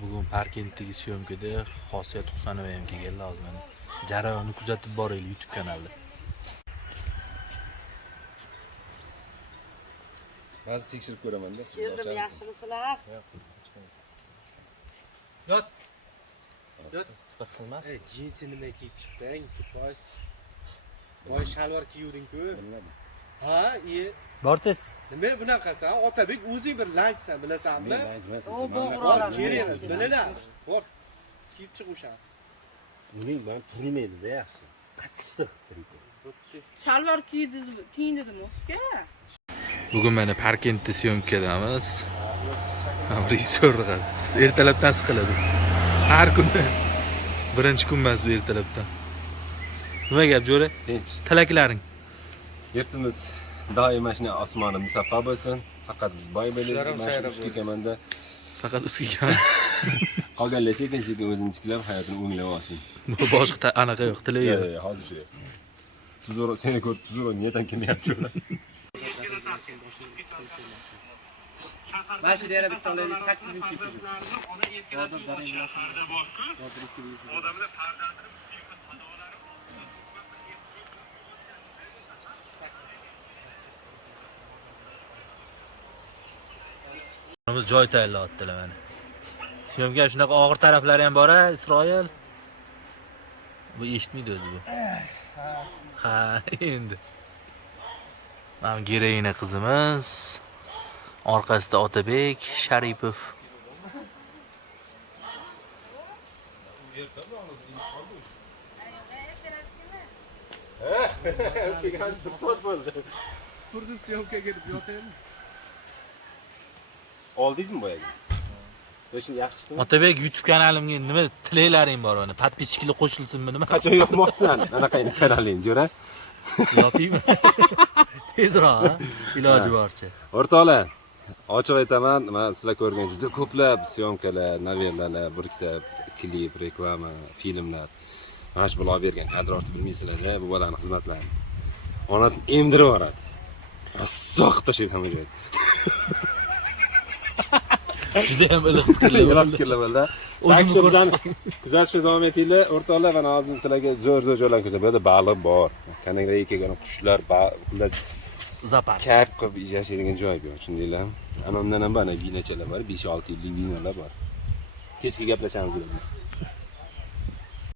Bugun Parkentdagi syomkada Xosiyat Husanova ham kelganlar hozir mana. Jarayonni kuzatib boraylik YouTube kanalida. Hozir tekshirib ko'raman-da. Keldim, yaxshimisizlar? Yot. Yot. Qilmas. Jinsi nima kiyib chiqding? Kipoy. Voy shalvar kiyuvding-ku. Ha, Bortesiz. nima bunaqasi? Otabek o'zing bir lanchsan, bilasanmi? Bo'g'rolar. Kerak emas, bilalar. Bor. Kiyib chiq o'sha. Uning bilan turmaydi-da yaxshi. Qattiq Shalvar kiyin dedim o'sga. Bugun mana Parkentda syomkadamiz. Rejissor ertalabdan siqiladi. Har kuni. Birinchi kun emas bu ertalabdan. Nima gap, Jo'ra? Tinch. Tilaklaring. Yurtimiz doimo shunday osmoni musaffo bo'lsin. Faqat biz boy bo'laylik. Mana shu usti kamanda Faqat ustiga. qolganlar sekin-sekin o'zini tiklab, hayotini o'nglab olsin. Boshqa anaqa yo'q, tili yo'q. Hozir shu. Tuzoro seni ko'rib tuzoro niyadan kelmayapti. Mana shu yerga bittalaylik 8-epizod. Biz joy tayyorlayaptilar mana. Syomka shunaqa og'ir taraflari ham bor-a, Isroil. Bu eshitmaydi o'zi bu. Ha, endi. Mana Gerayina qizimiz. Orqasida Otabek Sharipov. Produksiyaga kirib yotaymi? Oldingizmi boyaga? Yo'shin yaxshi chiqdimi? Otabek YouTube kanalimga nima tilaklaring bor uni? Podpischiklar qo'shilsinmi nima? Qachon yopmoqsan? Anaqayni kanaling, Jo'ra. Yopaymi? Tezroq, iloji boricha. O'rtoqlar, ochiq aytaman, men sizlar ko'rgan juda ko'plab syomkalar, novellalar, bir ikkita klip, reklama, filmlar. Mana shu bular bergan kadr ortib bilmaysizlar-da, bu bolaning xizmatlarini. Onasini emdirib yuboradi. Rassoq tashlaydi hamma joyda. Juda ham iliq fikrlar bo'ldi. O'zimizni kuzatishda davom etinglar. O'rtoqlar, mana hozir sizlarga zo'r joylar ko'rsataman. Bu yerda baliq bor. Kanadaga kelgan qushlar, xullas zapar. kayf qilib yashaydigan joy bu, tushundinglar? Ana undan ham bana vinochalar bor, 5-6 yillik vinolar bor. Kechga gaplashamiz.